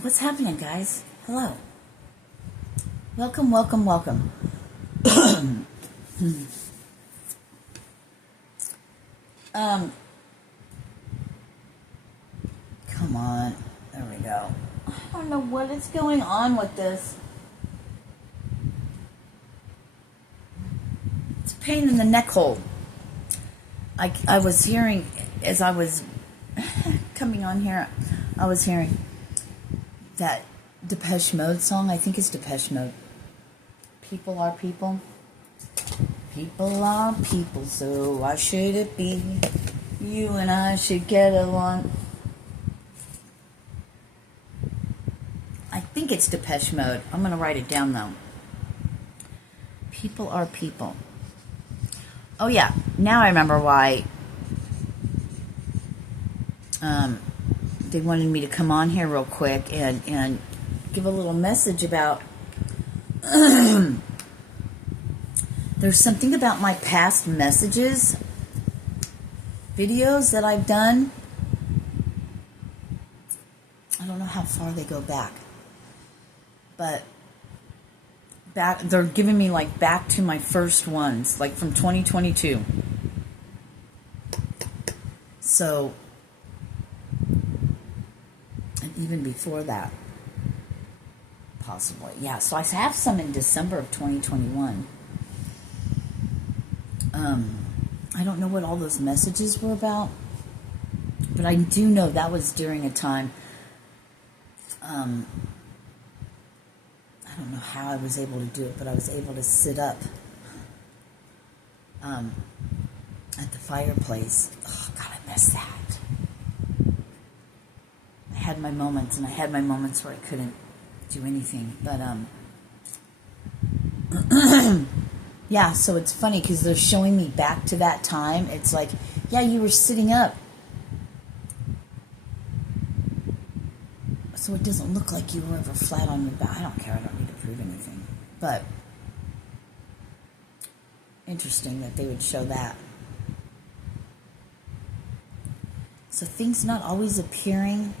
What's happening, guys? Hello. Welcome, welcome, welcome. Come on. There we go. I don't know what is going on with this. It's a pain in the neck hole. I was hearing, as I was coming on here, I was hearing that Depeche Mode song. I think it's Depeche Mode. People are people. People are people, so why should it be? You and I should get along. I think it's Depeche Mode. I'm going to write it down, though. People are people. Oh, yeah. Now I remember why they wanted me to come on here real quick and give a little message about there's something about my past messages, videos that I've done. I don't know how far they go back, but they're giving me like back to my first ones, like from 2022. So, and even before that, possibly. Yeah, so I have some in December of 2021. I don't know what all those messages were about, but I do know that was during a time, I don't know how I was able to do it, but I was able to sit up at the fireplace. Oh, God, I miss that. I had my moments, and I had my moments where I couldn't do anything, but, yeah, so it's funny because they're showing me back to that time. It's like, yeah, you were sitting up. So it doesn't look like you were ever flat on your back. I don't care. I don't need to prove anything. But interesting that they would show that. So things not always appearing.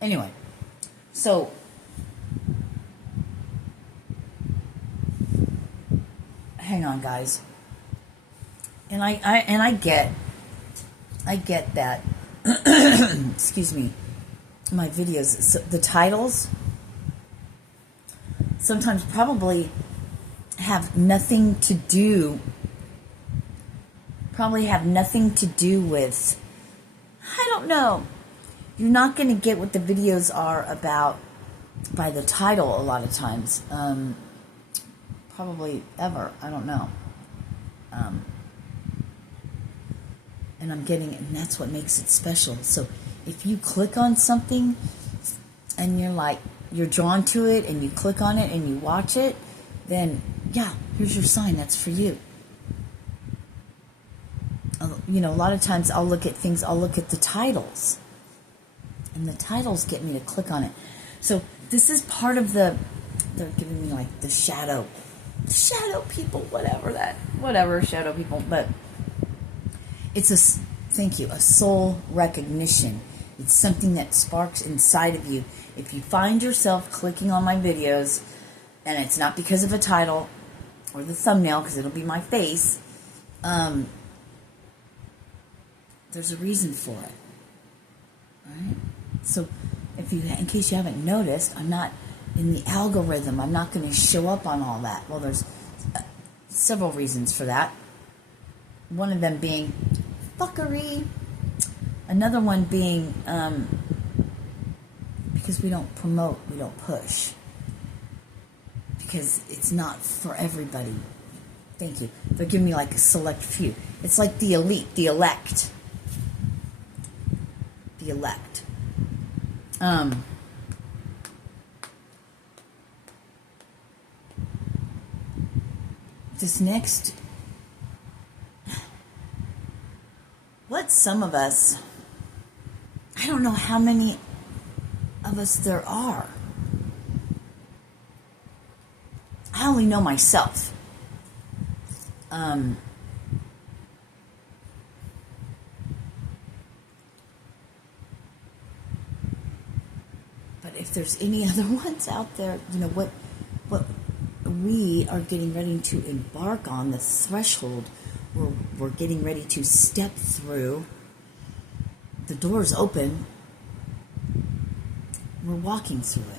Anyway, so hang on, guys. And I get that. Excuse me. My videos, so the titles sometimes probably have nothing to do. Probably have nothing to do with. I don't know. You're not going to get what the videos are about by the title a lot of times. Probably ever. I don't know. And that's what makes it special. So if you click on something and you're drawn to it and you click on it and you watch it, then yeah, here's your sign. That's for you. You know, a lot of times I'll look at the titles. And the titles get me to click on it. So this is part of they're giving me like the shadow people, whatever shadow people, but it's a soul recognition. It's something that sparks inside of you. If you find yourself clicking on my videos, and it's not because of a title or the thumbnail, because it'll be my face, there's a reason for it. Right? So, in case you haven't noticed, I'm not in the algorithm. I'm not going to show up on all that. Well, there's several reasons for that. One of them being fuckery. Another one being because we don't promote, we don't push. Because it's not for everybody. Thank you. They're giving me like a select few. It's like the elite, the elect. The elect. This next, what some of us, I don't know how many of us there are. I only know myself. But if there's any other ones out there, you know, what we are getting ready to embark on, the threshold we're getting ready to step through. The door's open. We're walking through it.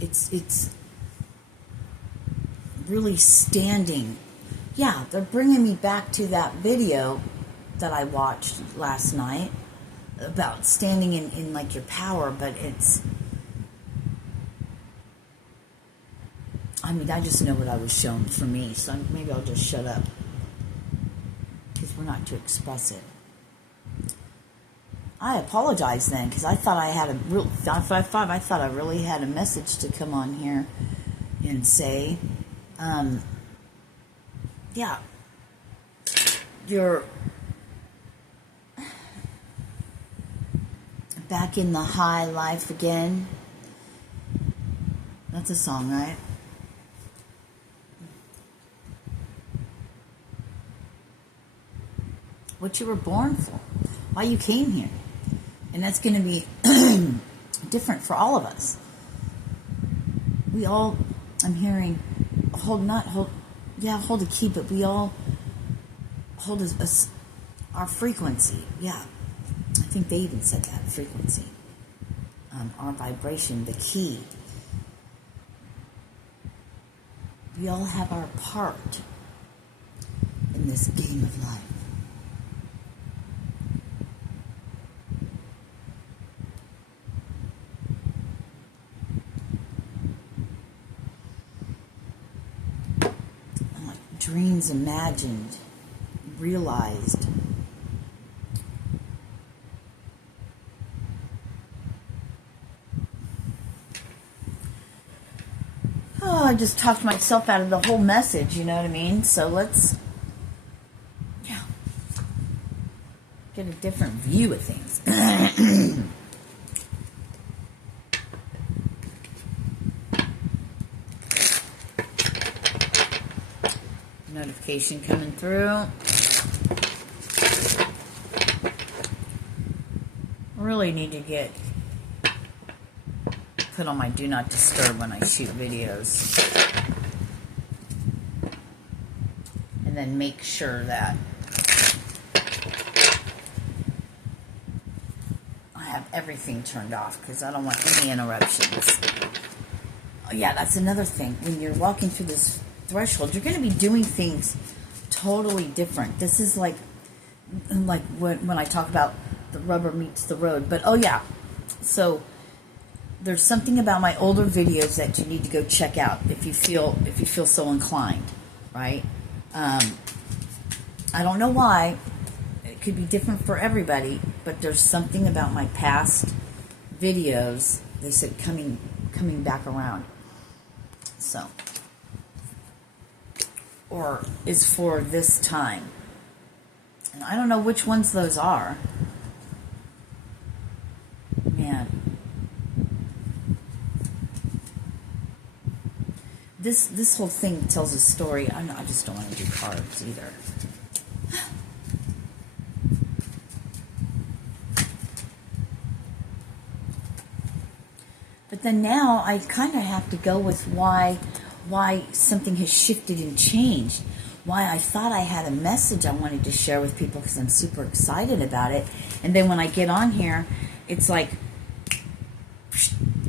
It's really standing. Yeah, they're bringing me back to that video that I watched last night about standing in like your power, but it's, I mean, I just know what I was shown for me, so maybe I'll just shut up because we're not to express it. I apologize then, because I thought I had a real, I thought I really had a message to come on here and say, yeah, you're back in the high life again. That's a song, right? What you were born for, why you came here. And that's going to be different for all of us. We all, I'm hearing, hold a key, but we all hold our frequency. Yeah, I think they even said that, frequency. Our vibration, the key. We all have our part in this game of life. Dreams imagined, realized. Oh, I just talked myself out of the whole message, you know what I mean? So let's, yeah, get a different view of things. Notification coming through. Really need to get put on my do not disturb when I shoot videos. And then make sure that I have everything turned off because I don't want any interruptions. Oh, yeah, that's another thing. When you're walking through this threshold, you're going to be doing things totally different. This is like when I talk about the rubber meets the road. But oh yeah, so there's something about my older videos that you need to go check out if you feel so inclined, right? I don't know why. It could be different for everybody, but there's something about my past videos, they said, coming back around. So, or is for this time. And I don't know which ones those are. Man. This whole thing tells a story. I just don't want to do cards either. But then now I kind of have to go with why something has shifted and changed. Why I thought I had a message I wanted to share with people because I'm super excited about it. And then when I get on here, it's like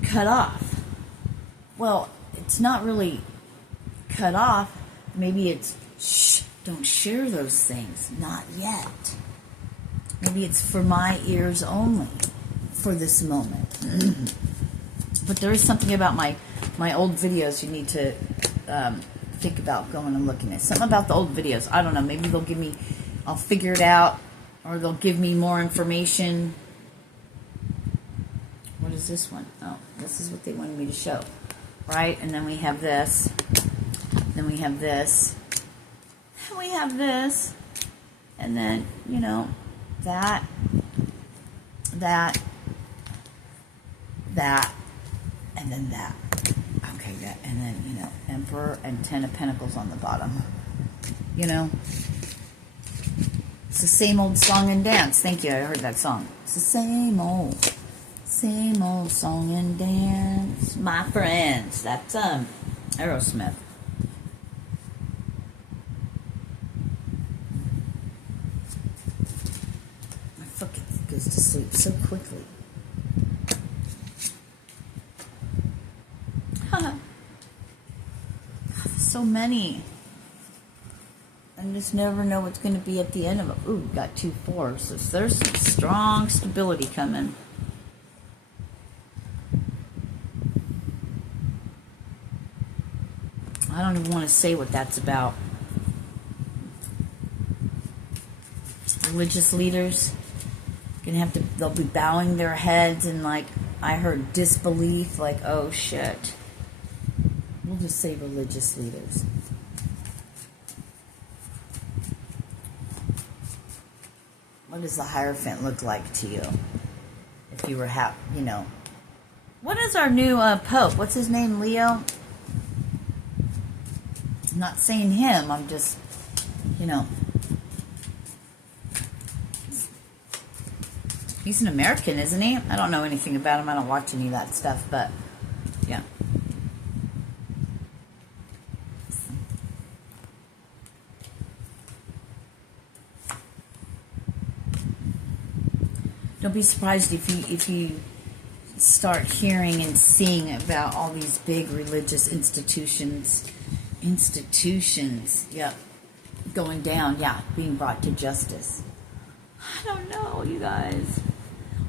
cut off. Well, it's not really cut off. Maybe it's shh, don't share those things. Not yet. Maybe it's for my ears only for this moment. But there is something about my old videos you need to think about going and looking at. Something about the old videos. I don't know. Maybe they'll give me, I'll figure it out, or they'll give me more information. What is this one? Oh, this is what they wanted me to show. Right? And then we have this. Then we have this. Then we have this. And then, you know, that, and then that. Okay, that, and then, you know, Emperor and Ten of Pentacles on the bottom. You know? It's the same old song and dance. Thank you, I heard that song. It's the same old song and dance. My friends. That's Aerosmith. My foot goes to sleep so quickly. God, there's so many. I just never know what's going to be at the end of it. Ooh, we got 2 4s. So there's some strong stability coming. I don't even want to say what that's about. Religious leaders gonna have to. They'll be bowing their heads and like I heard disbelief. Like, oh shit. We'll just say religious leaders. What does the Hierophant look like to you? If you were you know. What is our new Pope? What's his name? Leo? I'm not saying him. I'm just, you know. He's an American, isn't he? I don't know anything about him. I don't watch any of that stuff, but yeah. Don't be surprised if you start hearing and seeing about all these big religious institutions, yep, going down, yeah, being brought to justice. I don't know, you guys.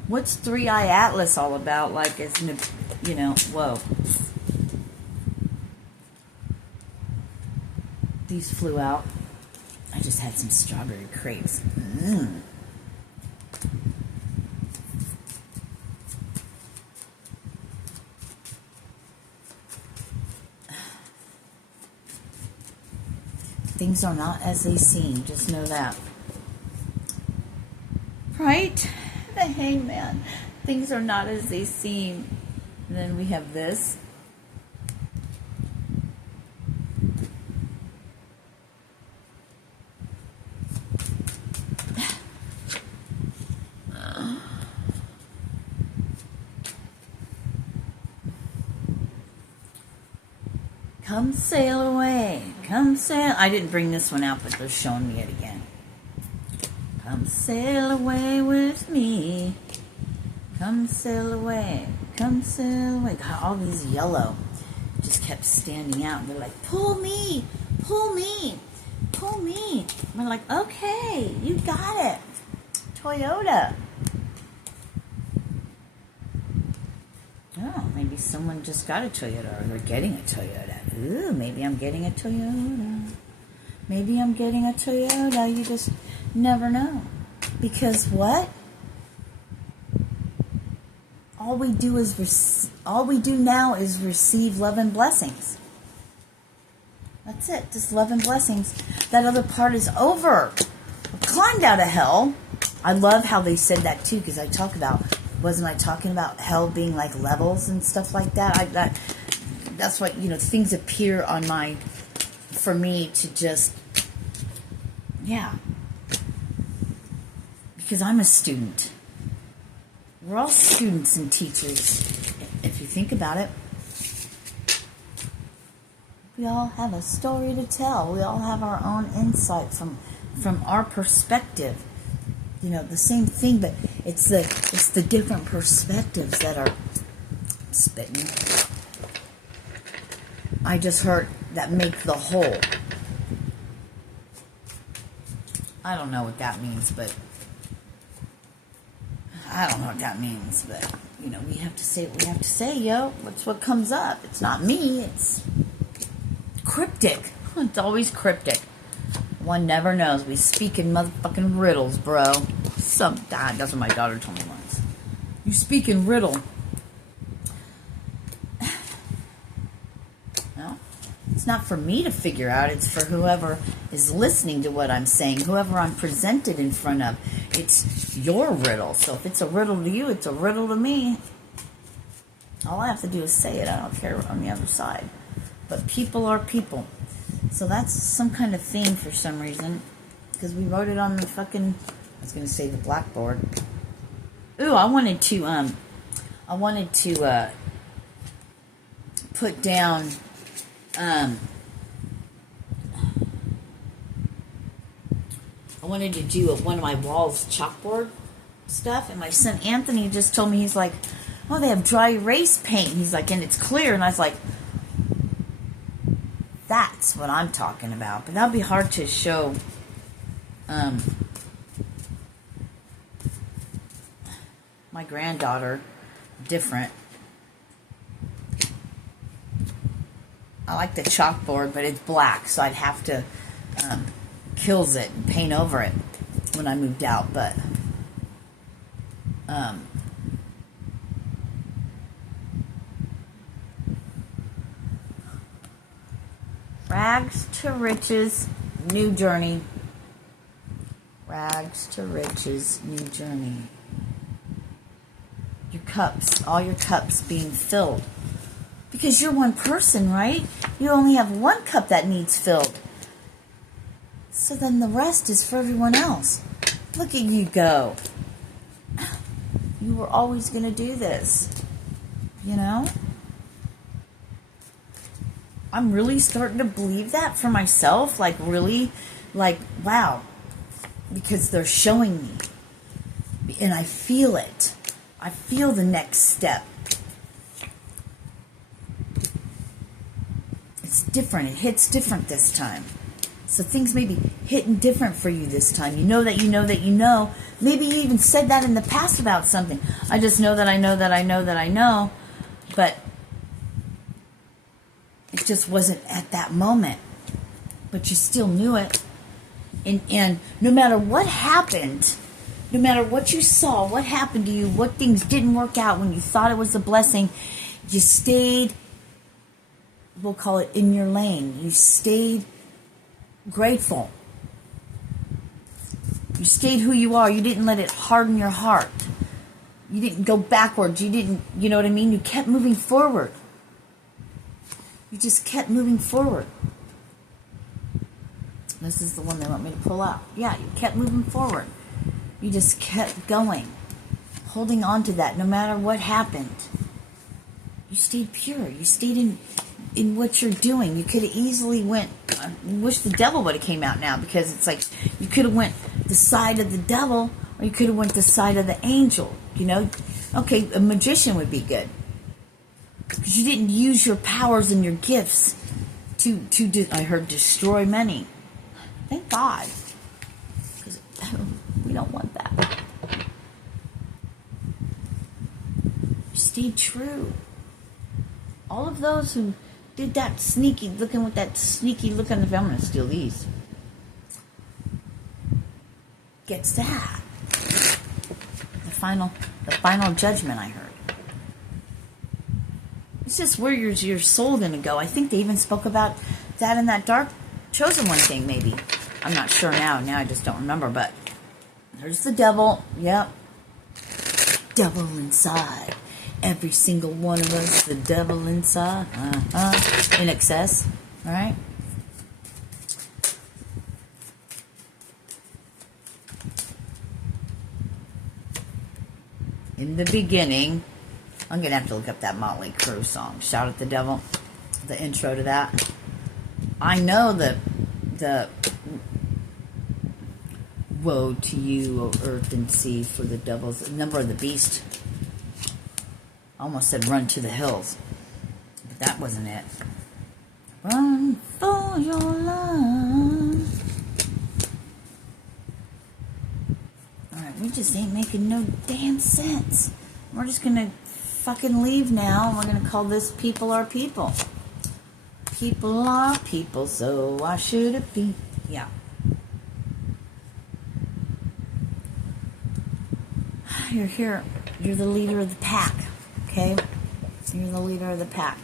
What's Three Eye Atlas all about? Like, it's, you know, whoa. These flew out. I just had some strawberry crepes. Things are not as they seem. Just know that. Right? The Hangman. Things are not as they seem. And then we have this. Come sail away. Come sail. I didn't bring this one out, but they're showing me it again. Come sail away with me. Come sail away. Come sail away. God, all these yellow just kept standing out. And they're like, pull me. Pull me. Pull me. And I'm like, okay, you got it. Toyota. Oh, maybe someone just got a Toyota, or they're getting a Toyota. Ooh, maybe I'm getting a Toyota. Maybe I'm getting a Toyota. You just never know. Because what? All we do now is receive love and blessings. That's it. Just love and blessings. That other part is over. I climbed out of hell. I love how they said that too, because I talk about. Wasn't I talking about hell being like levels and stuff like that? That's what, you know, things appear on for me to just, yeah. Because I'm a student. We're all students and teachers, if you think about it. We all have a story to tell. We all have our own insight from our perspective. You know, the same thing, but it's the different perspectives that are spitting. I just heard that make the whole. I don't know what that means, but you know, we have to say what we have to say, yo. What's what comes up? It's not me. It's cryptic. It's always cryptic. One never knows. We speak in motherfucking riddles, bro. That's what my daughter told me once. You speak in riddle. Well, it's not for me to figure out. It's for whoever is listening to what I'm saying, whoever I'm presented in front of. It's your riddle. So if it's a riddle to you, it's a riddle to me. All I have to do is say it. I don't care on the other side. But people are people. So that's some kind of theme for some reason. Because we wrote it on the fucking, I was going to say the blackboard. Ooh, I wanted to put down, I wanted to do one of my walls chalkboard stuff, and my son Anthony just told me, he's like, oh, they have dry erase paint. He's like, and it's clear. And I was like, that's what I'm talking about. But that'll be hard to show. My granddaughter, different. I like the chalkboard, but it's black, so I'd have to kills it and paint over it when I moved out. But rags to riches, new journey. Rags to riches, new journey. Your cups, all your cups being filled. Because you're one person, right? You only have one cup that needs filled. So then the rest is for everyone else. Look at you go. You were always going to do this. You know? I'm really starting to believe that for myself. Like, really? Like, wow. Because they're showing me. And I feel it. I feel the next step. It's different. It hits different this time. So things may be hitting different for you this time. You know that you know that you know. Maybe you even said that in the past about something. I just know that I know that I know that I know. But it just wasn't at that moment. But you still knew it. And no matter what happened, no matter what you saw, what happened to you, what things didn't work out when you thought it was a blessing, you stayed, we'll call it, in your lane. You stayed grateful. You stayed who you are. You didn't let it harden your heart. You didn't go backwards. You didn't, you know what I mean? You kept moving forward. You just kept moving forward. This is the one they want me to pull out. Yeah, you kept moving forward. You just kept going. Holding on to that no matter what happened. You stayed pure. You stayed in what you're doing. You could have easily went, I wish the devil would have came out now, because it's like you could have went the side of the devil, or you could have went the side of the angel, you know. Okay, a magician would be good, because you didn't use your powers and your gifts to I heard, destroy many. Thank God, because we don't want that. You stayed true. All of those who did that sneaky looking with that sneaky look on the film, I'm going to steal these. Gets that. The final judgment, I heard. It's just where your soul going to go. I think they even spoke about that in that Dark Chosen One thing, maybe. I'm not sure now. Now I just don't remember, but there's the devil. Yep. Devil inside. Every single one of us, the devil inside, in excess, all right? In the beginning, I'm going to have to look up that Motley Crue song, Shout at the Devil, the intro to that. I know the woe to you, O earth and sea, for the devil's number of the beast. I almost said run to the hills, but that wasn't it. Run for your life. Alright, we just ain't making no damn sense. We're just gonna fucking leave now, and we're gonna call this People Are People. People are people, so why should it be? Yeah. You're here. You're the leader of the pack. Okay? You're the leader of the pack.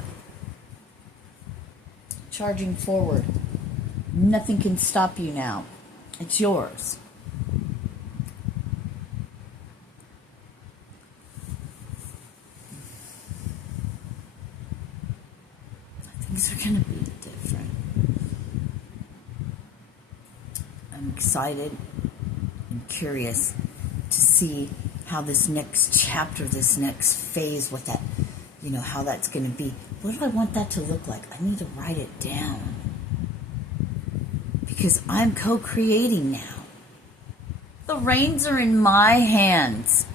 Charging forward. Nothing can stop you now. It's yours. Things are going to be different. I'm excited and curious to see how this next chapter, this next phase, what that, how that's going to be. What do I want that to look like? I need to write it down. Because I'm co-creating now. The reins are in my hands.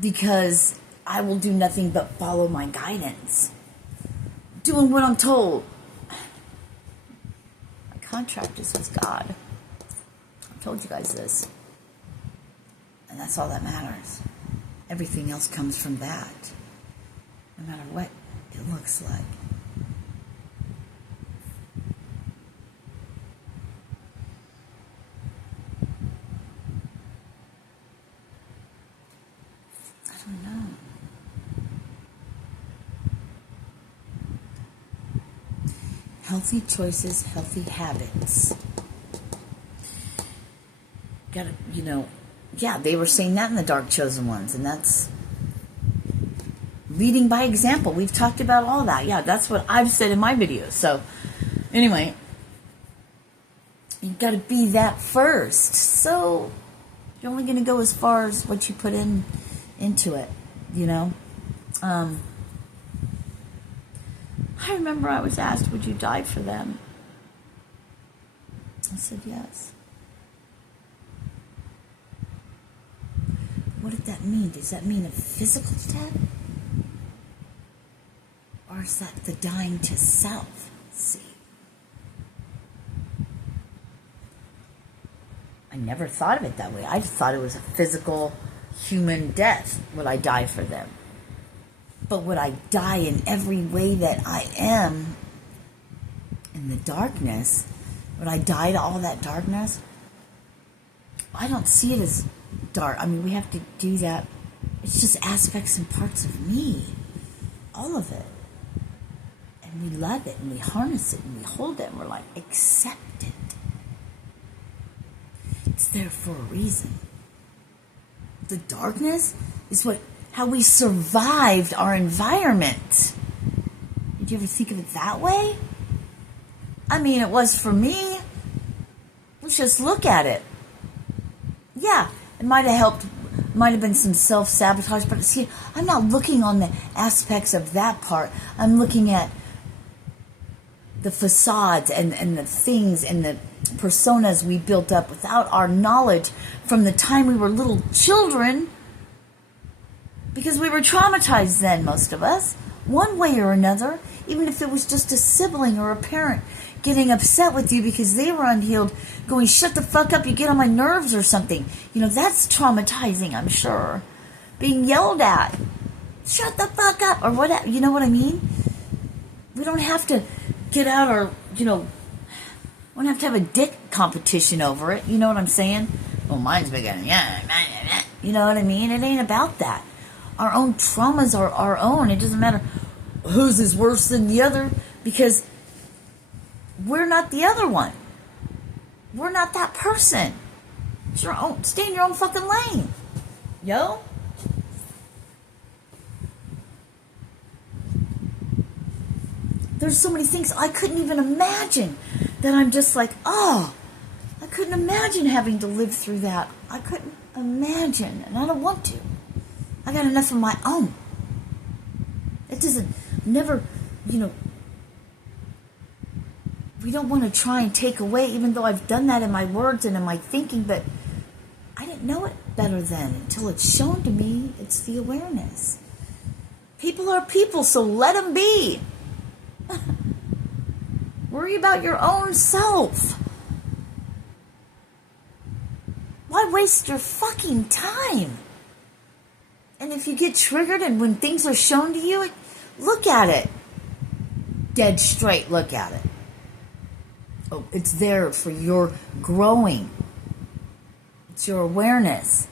Because I will do nothing but follow my guidance. Doing what I'm told. My contract is with God. I told you guys this. And that's all that matters. Everything else comes from that. No matter what it looks like. I don't know. Healthy choices, healthy habits. Gotta, yeah, they were saying that in the Dark Chosen Ones, and that's leading by example. We've talked about all that. Yeah, that's what I've said in my videos. So, anyway, you've got to be that first. So, you're only going to go as far as what you put into it, I remember I was asked, would you die for them? I said yes. What did that mean? Does that mean a physical death? Or is that the dying to self? See? I never thought of it that way. I just thought it was a physical human death. Would I die for them? But would I die in every way that I am in the darkness? Would I die to all that darkness? I don't see it as dark. I mean, we have to do that. It's just aspects and parts of me. All of it. And we love it, and we harness it, and we hold it, and we're like, accept it. It's there for a reason. The darkness is how we survived our environment. Did you ever think of it that way? I mean, it was for me. Let's just look at it. Yeah, it might have helped, might have been some self-sabotage, but see, I'm not looking on the aspects of that part. I'm looking at the facades and the things and the personas we built up without our knowledge from the time we were little children, because we were traumatized then, most of us, one way or another, even if it was just a sibling or a parent getting upset with you because they were unhealed, going, shut the fuck up, you get on my nerves or something. That's traumatizing, I'm sure. Being yelled at, shut the fuck up, or whatever, you know what I mean? We don't have to get out our, we don't have to have a dick competition over it, you know what I'm saying? Well, mine's bigger, yeah, you know what I mean? It ain't about that. Our own traumas are our own. It doesn't matter whose is worse than the other, because we're not the other one. We're not that person. It's your own. Stay in your own fucking lane. Yo? There's so many things I couldn't even imagine that I'm just like, oh, I couldn't imagine having to live through that. I couldn't imagine, and I don't want to. I got enough of my own. It doesn't, never, we don't want to try and take away, even though I've done that in my words and in my thinking, but I didn't know it better then until it's shown to me. It's the awareness. People are people, so let them be. Worry about your own self. Why waste your fucking time? And if you get triggered and when things are shown to you, look at it. Dead straight, look at it. Oh, it's there for your growing. It's your awareness.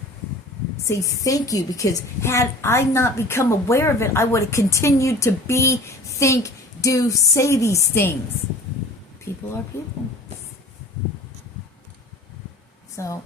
Say thank you, because had I not become aware of it, I would have continued to be, think, do, say these things. People are people. So